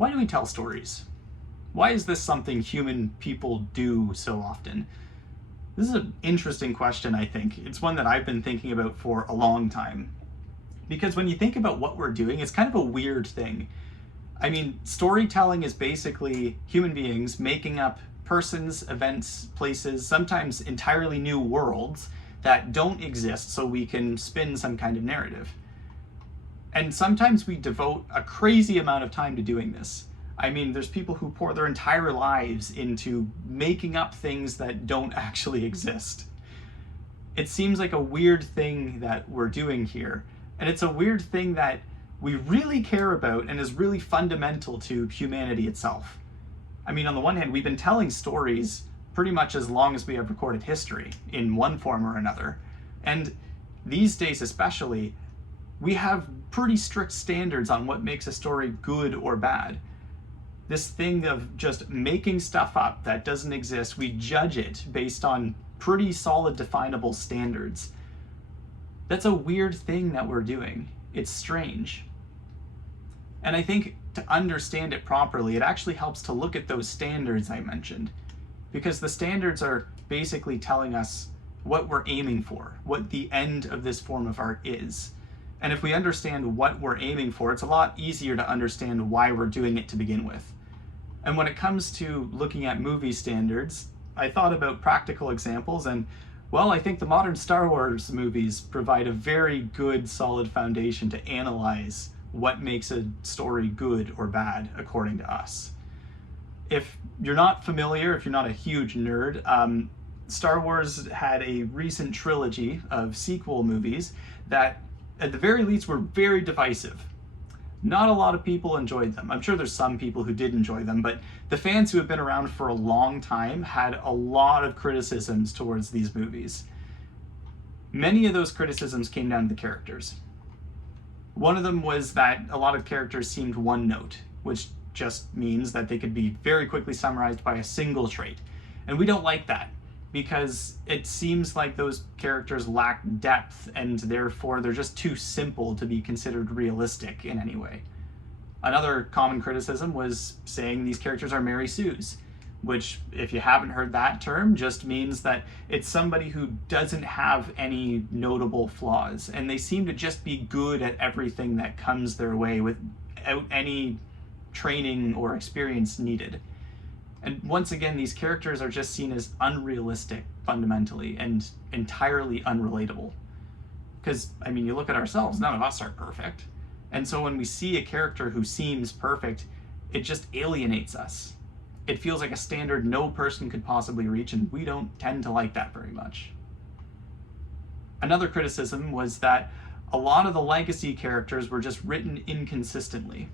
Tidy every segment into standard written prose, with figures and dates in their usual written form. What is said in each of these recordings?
Why do we tell stories? Why is this something human people do so often? This is an interesting question, I think. It's one that I've been thinking about for a long time. Because when you think about what we're doing, it's kind of a weird thing. I mean, storytelling is basically human beings making up persons, events, places, sometimes entirely new worlds that don't exist so we can spin some kind of narrative. And sometimes we devote a crazy amount of time to doing this. I mean, there's people who pour their entire lives into making up things that don't actually exist. It seems like a weird thing that we're doing here, and it's a weird thing that we really care about and is really fundamental to humanity itself. I mean, on the one hand, we've been telling stories pretty much as long as we have recorded history in one form or another. And these days especially, we have pretty strict standards on what makes a story good or bad. This thing of just making stuff up that doesn't exist, we judge it based on pretty solid definable standards. That's a weird thing that we're doing. It's strange. And I think to understand it properly, it actually helps to look at those standards I mentioned, because the standards are basically telling us what we're aiming for, what the end of this form of art is. And if we understand what we're aiming for, it's a lot easier to understand why we're doing it to begin with. And when it comes to looking at movie standards, I thought about practical examples, and well, I think the modern Star Wars movies provide a very good, solid foundation to analyze what makes a story good or bad according to us. If you're not familiar, if you're not a huge nerd, Star Wars had a recent trilogy of sequel movies that at the very least were very divisive. Not a lot of people enjoyed them. I'm sure there's some people who did enjoy them, but the fans who have been around for a long time had a lot of criticisms towards these movies. Many of those criticisms came down to the characters. One of them was that a lot of characters seemed one note, which just means that they could be very quickly summarized by a single trait. And we don't like that, because it seems like those characters lack depth and therefore they're just too simple to be considered realistic in any way. Another common criticism was saying these characters are Mary Sue's, which, if you haven't heard that term, just means that it's somebody who doesn't have any notable flaws, and they seem to just be good at everything that comes their way without any training or experience needed. And once again, these characters are just seen as unrealistic fundamentally and entirely unrelatable. Because, I mean, you look at ourselves, none of us are perfect. And so when we see a character who seems perfect, it just alienates us. It feels like a standard no person could possibly reach, and we don't tend to like that very much. Another criticism was that a lot of the legacy characters were just written inconsistently.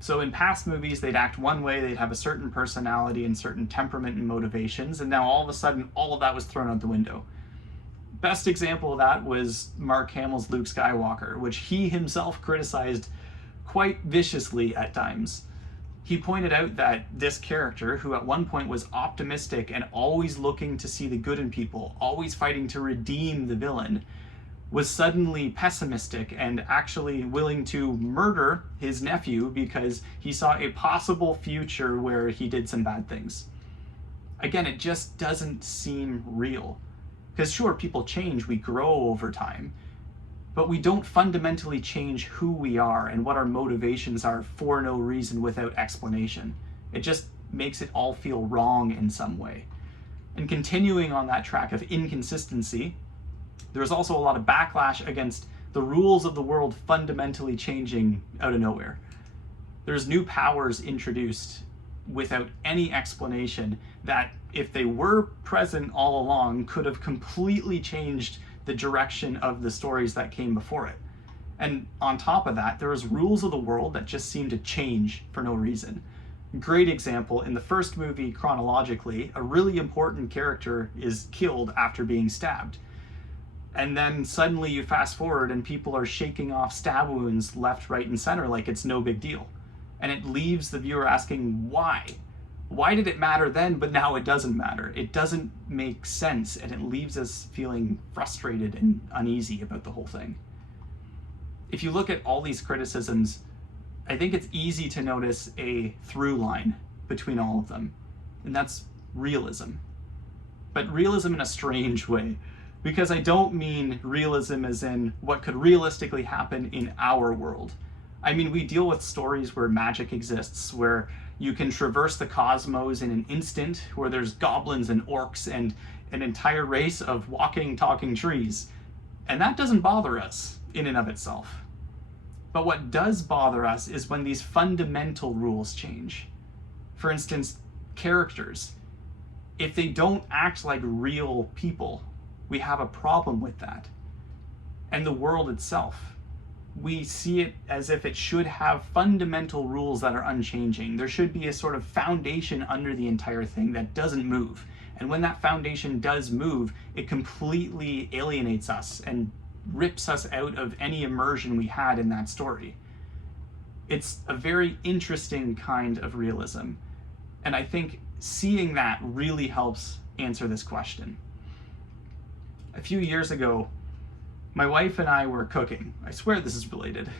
So in past movies, they'd act one way, they'd have a certain personality and certain temperament and motivations, and now all of a sudden, all of that was thrown out the window. Best example of that was Mark Hamill's Luke Skywalker, which he himself criticized quite viciously at times. He pointed out that this character, who at one point was optimistic and always looking to see the good in people, always fighting to redeem the villain, was suddenly pessimistic and actually willing to murder his nephew because he saw a possible future where he did some bad things. Again, it just doesn't seem real. Because sure, people change, we grow over time, but we don't fundamentally change who we are and what our motivations are for no reason without explanation. It just makes it all feel wrong in some way. And continuing on that track of inconsistency, there's also a lot of backlash against the rules of the world fundamentally changing out of nowhere. There's new powers introduced without any explanation that, if they were present all along, could have completely changed the direction of the stories that came before it. And on top of that, there was rules of the world that just seemed to change for no reason. Great example, in the first movie, chronologically, a really important character is killed after being stabbed. And then suddenly you fast forward and people are shaking off stab wounds left, right, and center like it's no big deal. And it leaves the viewer asking, why? Why did it matter then, but now it doesn't matter? It doesn't make sense, and it leaves us feeling frustrated and uneasy about the whole thing. If you look at all these criticisms, I think it's easy to notice a through line between all of them, and that's realism. But realism in a strange way, because I don't mean realism as in what could realistically happen in our world. I mean, we deal with stories where magic exists, where you can traverse the cosmos in an instant, where there's goblins and orcs and an entire race of walking, talking trees. And that doesn't bother us in and of itself. But what does bother us is when these fundamental rules change. For instance, characters. If they don't act like real people, we have a problem with that. And the world itself, we see it as if it should have fundamental rules that are unchanging. There should be a sort of foundation under the entire thing that doesn't move. And when that foundation does move, it completely alienates us and rips us out of any immersion we had in that story. It's a very interesting kind of realism. And I think seeing that really helps answer this question. A few years ago, my wife and I were cooking. I swear this is related.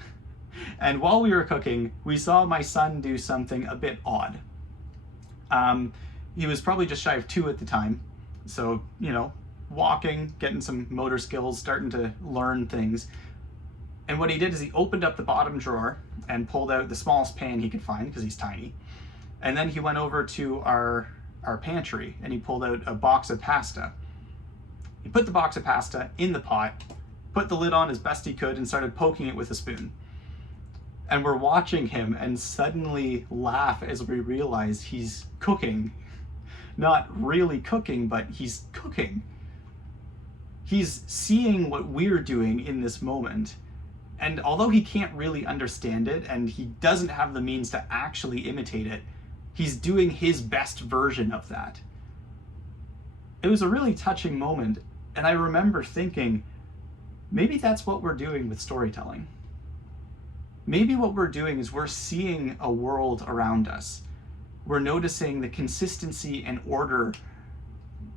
And while we were cooking, we saw my son do something a bit odd. He was probably just shy of 2 at the time. So, walking, getting some motor skills, starting to learn things. And what he did is he opened up the bottom drawer and pulled out the smallest pan he could find, because he's tiny. And then he went over to our pantry and he pulled out a box of pasta. He put the box of pasta in the pot, put the lid on as best he could, and started poking it with a spoon. And we're watching him and suddenly laugh as we realize he's cooking. Not really cooking, but he's cooking. He's seeing what we're doing in this moment. And although he can't really understand it and he doesn't have the means to actually imitate it, he's doing his best version of that. It was a really touching moment, and I remember thinking, maybe that's what we're doing with storytelling. Maybe what we're doing is we're seeing a world around us. We're noticing the consistency and order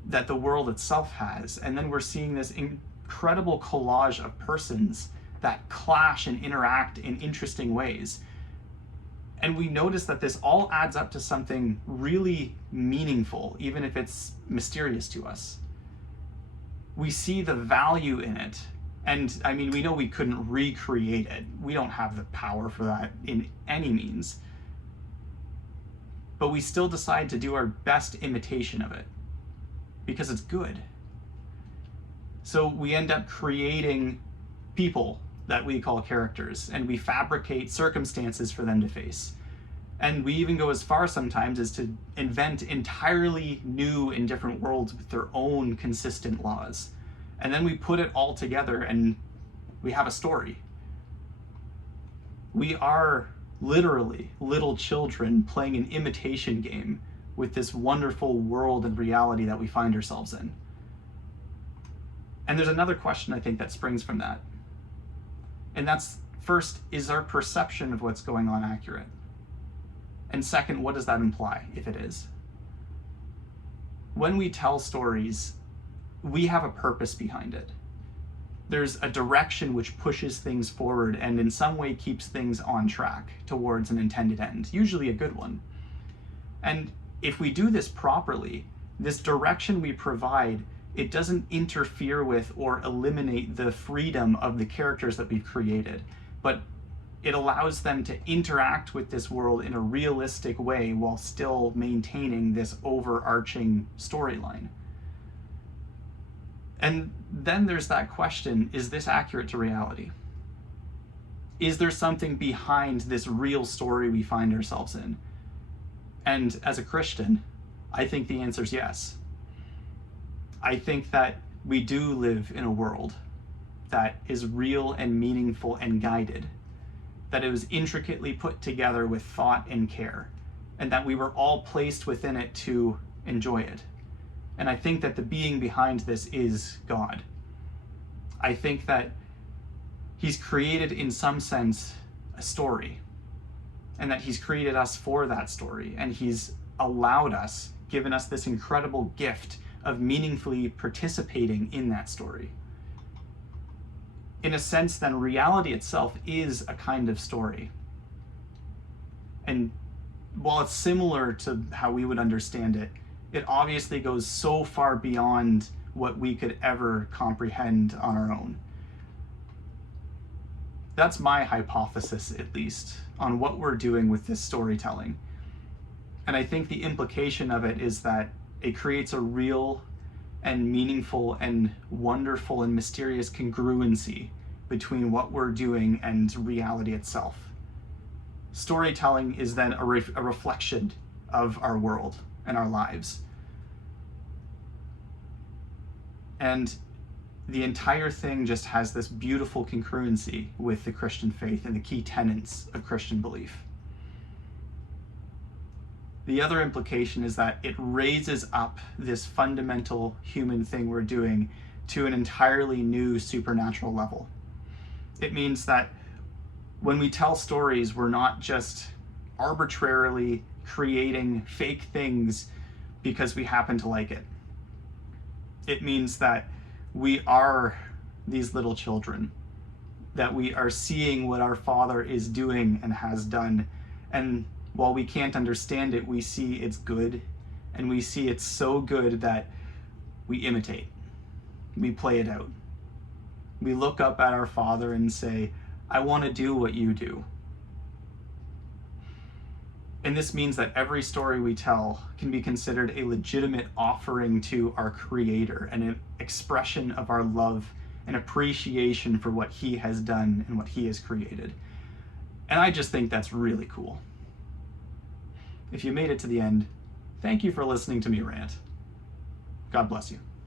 that the world itself has, and then we're seeing this incredible collage of persons that clash and interact in interesting ways. And we notice that this all adds up to something really meaningful, even if it's mysterious to us. We see the value in it. And I mean, we know we couldn't recreate it. We don't have the power for that in any means. But we still decide to do our best imitation of it because it's good. So we end up creating people that we call characters, and we fabricate circumstances for them to face. And we even go as far sometimes as to invent entirely new and different worlds with their own consistent laws. And then we put it all together and we have a story. We are literally little children playing an imitation game with this wonderful world and reality that we find ourselves in. And there's another question I think that springs from that. And that's, first, is our perception of what's going on accurate? And second, what does that imply, if it is? When we tell stories, we have a purpose behind it. There's a direction which pushes things forward and in some way keeps things on track towards an intended end, usually a good one. And if we do this properly, this direction we provide, it doesn't interfere with or eliminate the freedom of the characters that we've created, but it allows them to interact with this world in a realistic way while still maintaining this overarching storyline. And then there's that question, is this accurate to reality? Is there something behind this real story we find ourselves in? And as a Christian, I think the answer is yes. I think that we do live in a world that is real and meaningful and guided, that it was intricately put together with thought and care, and that we were all placed within it to enjoy it. And I think that the being behind this is God. I think that He's created, in some sense, a story, and that He's created us for that story, and He's allowed us, given us this incredible gift of meaningfully participating in that story. In a sense, then, reality itself is a kind of story. And while it's similar to how we would understand it, it obviously goes so far beyond what we could ever comprehend on our own. That's my hypothesis, at least, on what we're doing with this storytelling. And I think the implication of it is that it creates a real and meaningful and wonderful and mysterious congruency between what we're doing and reality itself. Storytelling is then a reflection of our world and our lives. And the entire thing just has this beautiful congruency with the Christian faith and the key tenets of Christian belief. The other implication is that it raises up this fundamental human thing we're doing to an entirely new supernatural level. It means that when we tell stories, we're not just arbitrarily creating fake things because we happen to like it. It means that we are these little children, that we are seeing what our Father is doing and has done. And while we can't understand it, we see it's good, and we see it's so good that we imitate. We play it out. We look up at our Father and say, I want to do what you do. And this means that every story we tell can be considered a legitimate offering to our Creator and an expression of our love and appreciation for what He has done and what He has created. And I just think that's really cool. If you made it to the end, thank you for listening to me rant. God bless you.